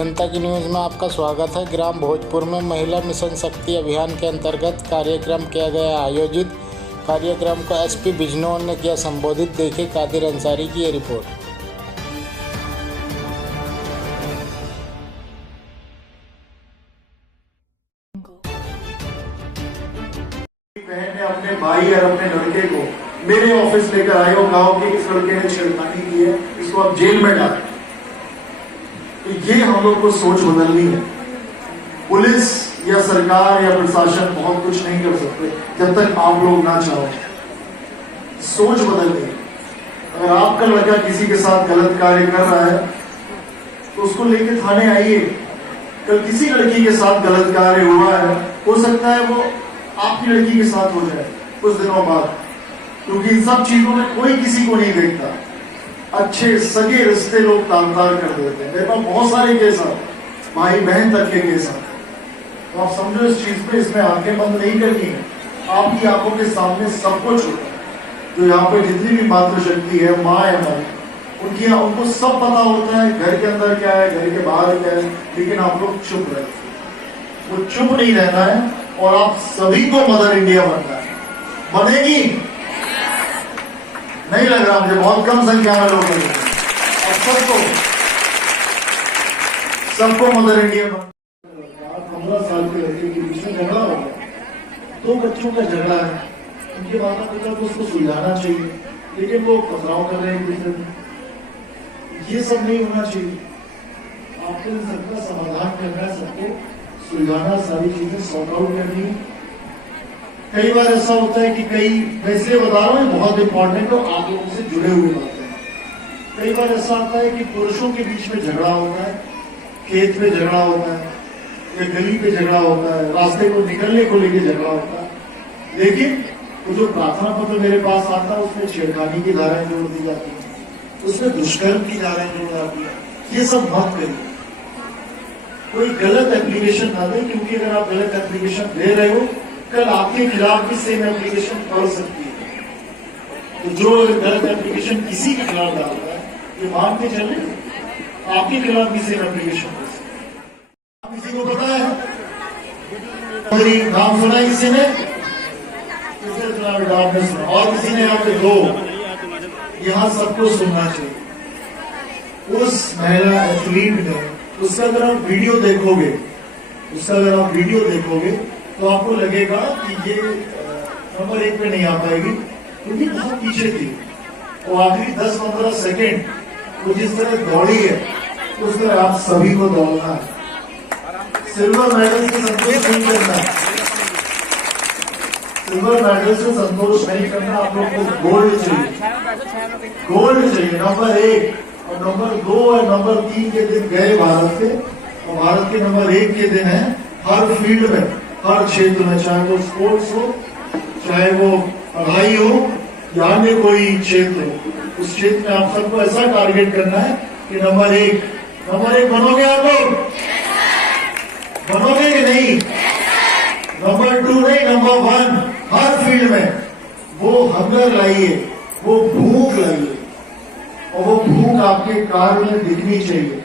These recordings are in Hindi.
जनता की न्यूज़ में आपका स्वागत है। ग्राम भोजपुर में महिला मिशन शक्ति अभियान के अंतर्गत कार्यक्रम किया गया आयोजित। कार्यक्रम को एसपी बिजनौर ने किया संबोधित। देखिए कादिर अंसारी की ये रिपोर्ट। बहन ने अपने भाई और अपने लड़के को मेरे ऑफिस लेकर आए और कहा कि इस लड़के ने छेड़खानी की है, इसको आप जेल में डालें। तो ये हम लोग को सोच बदलनी है। पुलिस या सरकार या प्रशासन बहुत कुछ नहीं कर सकते जब तक आप लोग ना चाहो। सोच बदलनी है। अगर आपका लड़का किसी के साथ गलत कार्य कर रहा है तो उसको लेकर थाने आइए। कल किसी लड़की के साथ गलत कार्य हुआ है, हो सकता है वो आपकी लड़की के साथ हो जाए कुछ दिनों बाद, क्योंकि इन सब चीजों में कोई किसी को नहीं देखता। अच्छे सगे रिश्ते लोग तार कर देते हैं। मेरे पास बहुत सारे केस आते, भाई बहन तक के केस आते। तो आप समझो इस चीज पे, इसमें आंखें बंद नहीं करनी है। आपकी आंखों के सामने सब कुछ होता है। जो यहाँ पे जितनी भी मातृशक्ति है, माँ है हमारी, उनको सब पता होता है घर के अंदर क्या है, घर के बाहर क्या है। लेकिन आप लोग चुप रहते, वो चुप नहीं रहना है। और आप सभी को मदर इंडिया बनना है। बनेगी? नहीं लग रहा मुझे, बहुत कम संख्या में लोग बनेंगे। और सबको मदर इंडिया बनना। 15 साल के लड़के के बीच में झगड़ा हो गया, 2 बच्चों का झगड़ा है। उनके माता पिता को उसको सुलझाना चाहिए, लेकिन वो पथराव कर रहे हैं एक दूसरे में। ये सब नहीं होना चाहिए। आपको इन सबका समाधान करना है, सबको सुलझाना, सारी चीजें सॉर्ट आउट करनी है। कई बार ऐसा होता है कि वैसे बता रहा हूं बहुत इंपॉर्टेंट हो, आप लोगों से जुड़े हुए बातें हैं। कई बार ऐसा होता है कि पुरुषों के बीच में झगड़ा होता है, खेत पे झगड़ा होता है या गली पे झगड़ा होता है, रास्ते को निकलने को लेके झगड़ा होता है। लेकिन वो जो प्रार्थना पत्र मेरे पास आता है उसमें छेड़खानी की धाराएं जोड़ दी जाती है, उसमें दुष्कर्म की धाराएं जोड़ जाती है। ये सब मत करिए। कोई गलत एप्लीकेशन ना दे, क्योंकि अगर आप गलत एप्लीकेशन दे रहे हो, कल आपके खिलाफ भी सेम एप्लीकेशन पड़ सकती है। तो जो गलत एप्लीकेशन किसी के खिलाफ डालता है, ये मान के चले आपके खिलाफ भी सेम एप्लीकेशन हो सकती है। किसी को पता है? नाम सुना है किसी ने? और किसी ने? आपके 2। यहाँ सबको सुनना चाहिए। उस महिला एथलीट ने, उसका अगर आप वीडियो देखोगे तो आपको लगेगा कि ये नंबर 1 पे नहीं आ पाएगी, क्योंकि बहुत पीछे थी। और आखिरी 10-15 सेकेंड वो जिस तरह दौड़ी है, उस तरह आप सभी को दौड़ना है। सिल्वर मेडल से संतोष नहीं करना, सिल्वर मेडल से संतोष नहीं करना। आप लोग को गोल्ड चाहिए, गोल्ड चाहिए, नंबर 1। और नंबर 2 और नंबर 3 के दिन गए भारत के, और भारत के नंबर 1 के दिन है हर फील्ड में, हर क्षेत्र में, चाहे वो स्पोर्ट्स हो, चाहे वो पढ़ाई हो या अन्य कोई क्षेत्र हो। उस क्षेत्र में आप सबको ऐसा टारगेट करना है कि नंबर 1 बनोगे आप लोग? बनोगे कि नहीं? नंबर 2 नहीं, नंबर 1 हर फील्ड में। वो हंगर लाइए, वो भूख लाइए, और वो भूख आपके कार्य में दिखनी चाहिए।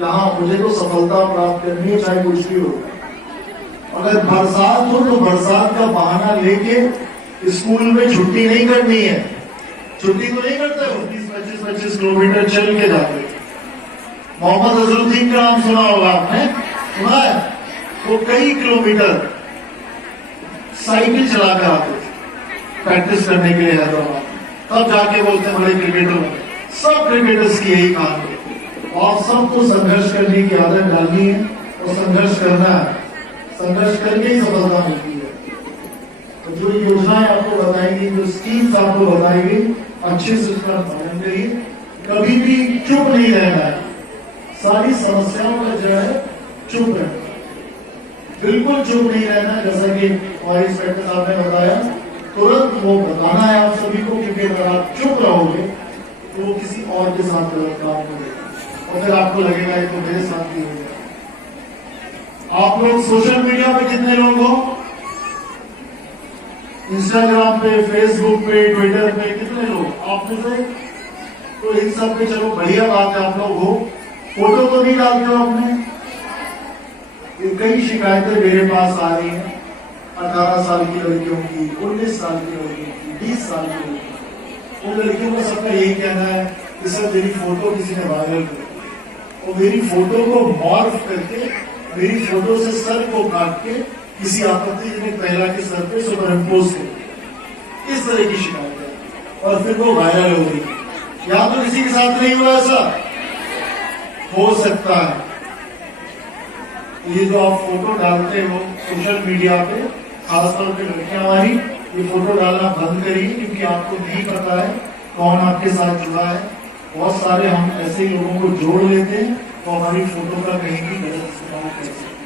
यहाँ मुझे तो सफलता प्राप्त करनी है, चाहे कुछ भी हो। अगर बरसात हो तो बरसात का बहाना लेके स्कूल में छुट्टी नहीं करनी है। छुट्टी तो नहीं करते हो, 20-25 किलोमीटर चल के जाते। मोहम्मद अजहरुद्दीन का नाम सुना होगा आपने, सुना है? वो कई किलोमीटर साइकिल चलाकर आते थे प्रैक्टिस करने के लिए हैदराबाद। तब जाके बोलते बड़े क्रिकेटर बने। सब क्रिकेटर्स की यही कहानी है। और सबको संघर्ष करने की आदत डालनी है और संघर्ष करना है। संघर्ष करके ही सफलता मिलती है। तो जो योजनाएं आपको बताएंगी, जो स्कीम्स आपको बताएंगी, अच्छे से उसका पालन करिए। कभी भी चुप नहीं रहना है। सारी समस्याओं का जो है चुप रहना, बिल्कुल चुप नहीं रहना। जैसा कि हमारे इंस्पेक्टर साहब ने बताया, तुरंत वो बताना है आप सभी को, क्योंकि अगर आप चुप रहोगे तो वो किसी और के साथ गलत काम करेगा और फिर आपको लगेगा ये तो मेरे साथ ही हो गया। आप लोग सोशल मीडिया पे कितने लोग हो? इंस्टाग्राम पे, फेसबुक पे, ट्विटर पे कितने लोग आप में से? तो इन सब पे चलो बढ़िया बात है, आप लोग हो। फोटो तो नहीं डालते हो अपने? ये कई शिकायतें मेरे पास आ रही हैं 18 साल की लड़कियों की, 19 साल की लड़कियों की, 20 साल की लड़कियों की। उन लड़कियों का सबका यही कहना है कि सर मेरी फोटो किसी ने वायरल कर दी और मेरी फोटो को मॉर्फ करके, मेरी फोटो से सर को काट के किसी आपत्तिजनक महिला के सर पे सुपर इम्पोज कर दिया। इस तरह की शिकायत है और फिर वो वायरल हो गई। या तो किसी के साथ नहीं हुआ, ऐसा हो सकता है। ये जो आप फोटो डालते हो सोशल मीडिया पे, खासतौर पे लड़कियां हमारी, ये फोटो डालना बंद करिए, क्योंकि आपको नहीं पता है कौन आपके साथ जुड़ा है। बहुत सारे हम ऐसे लोगों को जोड़ लेते हैं तो हमारी फोटो का कहीं भी गलत इस्तेमाल कर सकते हैं।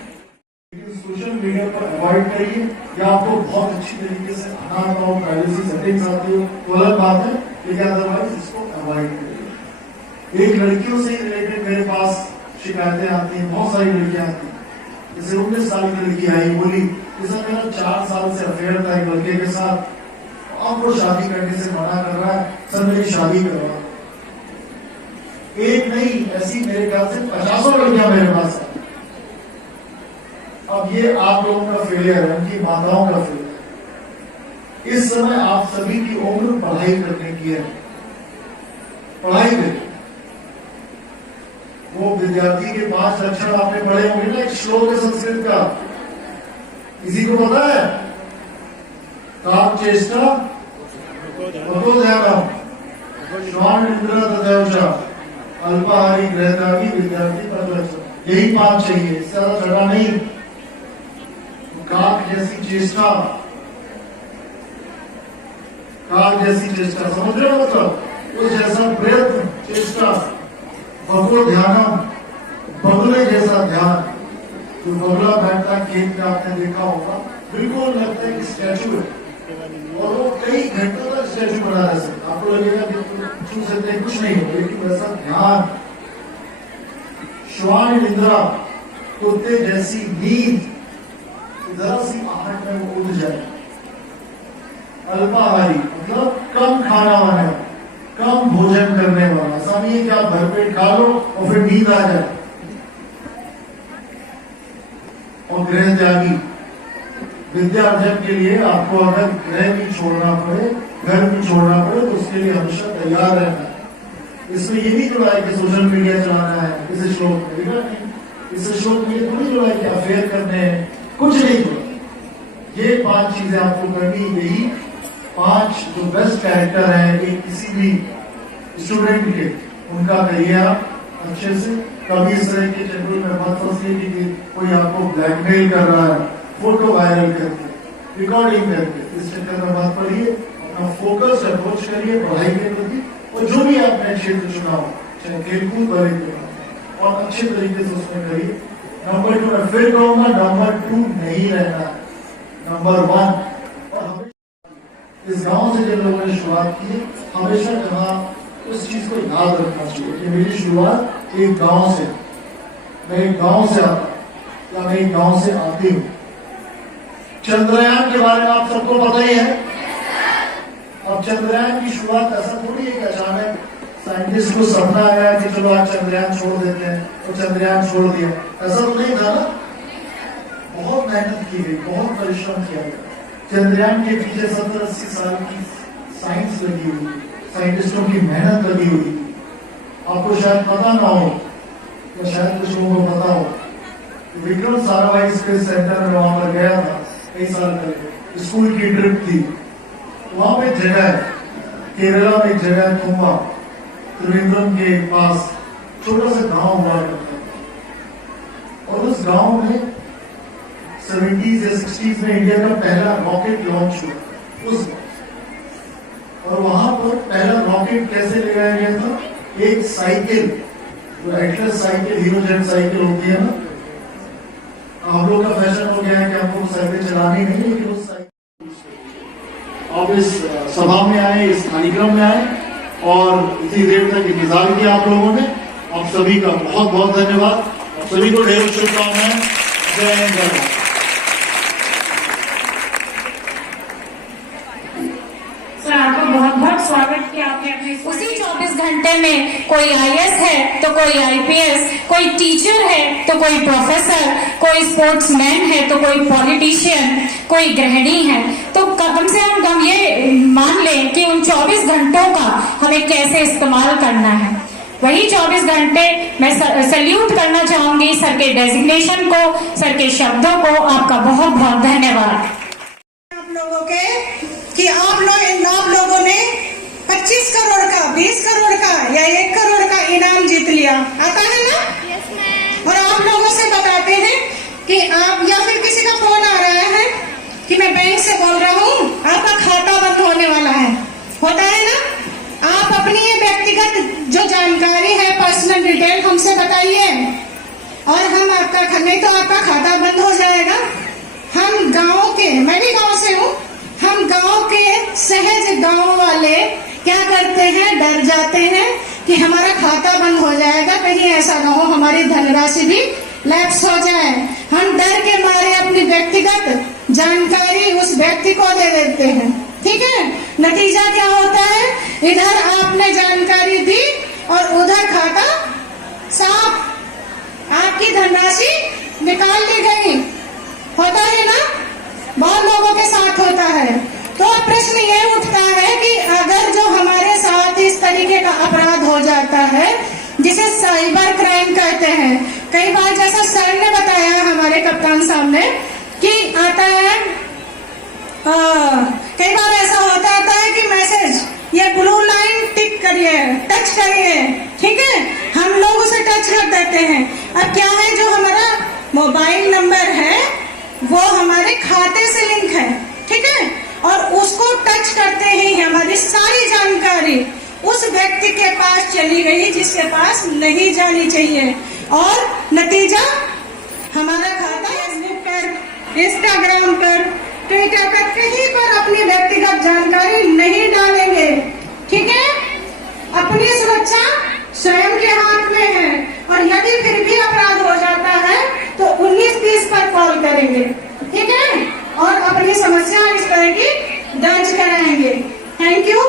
लेकिन सोशल मीडिया पर अवॉइड करिए, या आपको बहुत अच्छी तरीके से आना आता हो, प्राइवेसी सेटिंग्स आती हो तो अलग बात है, लेकिन अदरवाइज इसको अवॉइड करिए। एक लड़कियों से रिलेटेड मेरे पास शिकायतें आती हैं, बहुत सारी लड़कियां आती हैं। जैसे 19 साल की लड़की आई, बोली जैसा मेरा 4 साल से अफेयर था एक लड़के के साथ, अब वो शादी करने से मना कर रहा है, सर मेरी शादी करवा। एक नहीं, ऐसी मेरे ख्याल से 50 लड़कियां मेरे पास है। अब ये आप लोगों का फेलियर है, उनकी माताओं का फेलियर। इस समय आप सभी की उम्र पढ़ाई करने की है, पढ़ाई करें। वो विद्यार्थी के 5 लक्षण आपने पढ़े होंगे ना, एक श्लोक है संस्कृत का, किसी को पता है? काम चेष्टा भगवो ध्यानम श्वान इंद्र तथा अल्पाहारी गृहत्यागी विद्यार्थी पद लक्षण, यही 5 चाहिए, इससे ज्यादा छठा नहीं। काक जैसी चेष्टा, काक जैसी चेष्टा, समझ रहे हो? मतलब उस जैसा प्रयत्न, चेष्टा। भगवो ध्यानम, बगुले जैसा ध्यान। जो बगुला बैठता खेत में आपने देखा होगा, बिल्कुल लगता है कि स्टैचू है, और वो कई घंटों तक स्टैचू बना रह सकता। आपको लगेगा कि छू सकते हैं, कुछ नहीं हो, लेकिन वैसा ध्यान। श्वान निद्रा, कुत्ते जैसी नींद, जरा सी आहट में वो उठ जाए। अल्पाहारी मतलब कम खाना वाला, कम भोजन करने वाला। ऐसा नहीं है कि आप भरपेट खा लो और फिर नींद आ जाए। और गृह त्यागी, विद्या अर्जन के लिए आपको अगर गृह भी छोड़ना पड़े, घर भी छोड़ना पड़े, तो उसके लिए हमेशा तैयार रहना है। इसमें ये नहीं जुड़ा है कि सोशल मीडिया चलाना है, इस श्लोक में देखा नहीं, इस श्लोक में थोड़ी जुड़ा है कि अफेयर करने हैं, कुछ नहीं जुड़ा। ये 5 चीजें आपको करनी, यही 5 जो बेस्ट कैरेक्टर है एक किसी भी स्टूडेंट के, उनका करिए आप अच्छे से। कभी इस तरह के चक्कर में मत फंसिए कि कोई आपको ब्लैकमेल कर रहा है, फोटो वायरल करके, रिकॉर्डिंग करके, इस चक्कर में मत पड़िए। अपना फोकस अप्रोच करिए पढ़ाई के प्रति, और जो भी आपने क्षेत्र चुना हो, चाहे खेलकूद वाले और अच्छे तरीके से उसमें करिए। नंबर 2, मैं फिर कहूंगा, नंबर 2 नहीं रहना, नंबर 1। और हमेशा इस गांव से जिन लोगों ने शुरुआत की, हमेशा कहा उस चीज को याद रखना चाहिए कि मेरी शुरुआत एक गांव से, मैं एक गांव से आता, या मैं एक गांव से आती हूँ। चंद्रयान के बारे में आप सबको पता ही है। अब चंद्रयान की शुरुआत ऐसा थोड़ी है कि अचानक साइंटिस्ट को सपना आया कि चलो आज चंद्रयान छोड़ देते हैं, तो चंद्रयान छोड़ दिया, ऐसा तो नहीं था ना। बहुत मेहनत की गई, बहुत परिश्रम किया गया। चंद्रयान के पीछे 70-80 साल की साइंस लगी हुई, साइंटिस्टों की मेहनत लगी हुई। आपको शायद पता ना हो, या शायद कुछ लोगों को पता हो, विक्रम साराभाई स्पेस सेंटर में वहां पर गया था कई साल पहले, स्कूल की ट्रिप थी। वहां पे जगह है, केरला में एक जगह है तुम्बा, त्रिवेंद्रम के पास छोटा सा गांव हुआ करता है। और उस गांव में 70s या 60s में इंडिया का पहला रॉकेट लॉन्च हुआ उस, और वहां पर पहला रॉकेट कैसे लगाया गया था? एक साइकिल, जो एटलस साइकिल, हीरोजेट साइकिल होती है ना, हम लोग का फैशन हो गया है कि हमको साइकिल चलानी नहीं, लेकिन उस साइकिल आप इस सभा में आए, इस कार्यक्रम में आए, और इतनी देर तक इंतजार किया आप लोगों ने। आप सभी का बहुत बहुत धन्यवाद, आप सभी को ढेर शुभकामनाएं। जय हिंद, जय भारत। सर आपका बहुत बहुत स्वागत किया। उसी 24 घंटे में कोई IAS है तो कोई IPS, कोई टीचर है तो कोई प्रोफेसर, कोई स्पोर्ट्समैन है तो कोई पॉलिटिशियन, कोई गृहिणी है। तो कम से कम ये मान लें कि उन 24 घंटों का हमें कैसे इस्तेमाल करना है। वही 24 घंटे मैं सैल्यूट करना चाहूंगी सर के डेजिग्नेशन को, सर के शब्दों को। आपका बहुत बहुत धन्यवाद। आप लोगों के कि आप लोगों ने 25 करोड़ का, 20 करोड़ का या 1 करोड़ का इनाम जीत लिया, आता है ना? और आप लोगों से बताते हैं कि आप, या फिर किसी का फोन आ रहा है कि मैं बैंक से बोल रहा हूँ, आपका खाता बंद होने वाला है, होता है ना? आप अपनी ये व्यक्तिगत जो जानकारी है, पर्सनल डिटेल हमसे बताइए और हम आपका, नहीं तो आपका खाता बंद हो जाएगा। हम गांव के, मैं भी गांव से हूँ, हम गांव के सहज गांव वाले क्या करते हैं, डर जाते हैं कि हमारा खाता बंद हो जाएगा, कहीं ऐसा ना हो हमारी धनराशि भी लैप्स हो जाए। हम डर के मारे अपनी व्यक्तिगत जानकारी उस व्यक्ति को दे देते हैं, ठीक है? नतीजा क्या होता है, इधर आपने जानकारी दी और उधर खाता साफ, आपकी धनराशि निकाल ली गई। होता है ना, बहुत लोगों के साथ होता है। तो प्रश्न ये उठता है कि अगर जो हमारे साथ इस तरीके का अपराध हो जाता है, जिसे साइबर क्राइम कहते हैं, कई बार जैसा सर ने बताया हमारे कप्तान साहब ने कि आता है, कई बार ऐसा होता है कि मैसेज, ये ब्लू लाइन टिक करिए, टच करिए, ठीक है? हम लोग उसे टच कर देते हैं। अब क्या है, जो हमारा मोबाइल नंबर है वो हमारे खाते से लिंक है, ठीक है? और उसको टच करते ही हमारी सारी जानकारी उस व्यक्ति के पास चली गई जिसके पास नहीं जानी चाहिए, और नतीजा हमारा खाता फेसबुक पर, इंस्टाग्राम पर, ट्विटर पर, कहीं पर अपनी व्यक्तिगत जानकारी नहीं डालेंगे, ठीक है? अपनी सुरक्षा स्वयं के हाथ में है, और यदि फिर भी अपराध हो जाता है तो 1930 पर कॉल करेंगे, ठीक है? और अपनी समस्या इस तरह की दर्ज कराएंगे। Thank you.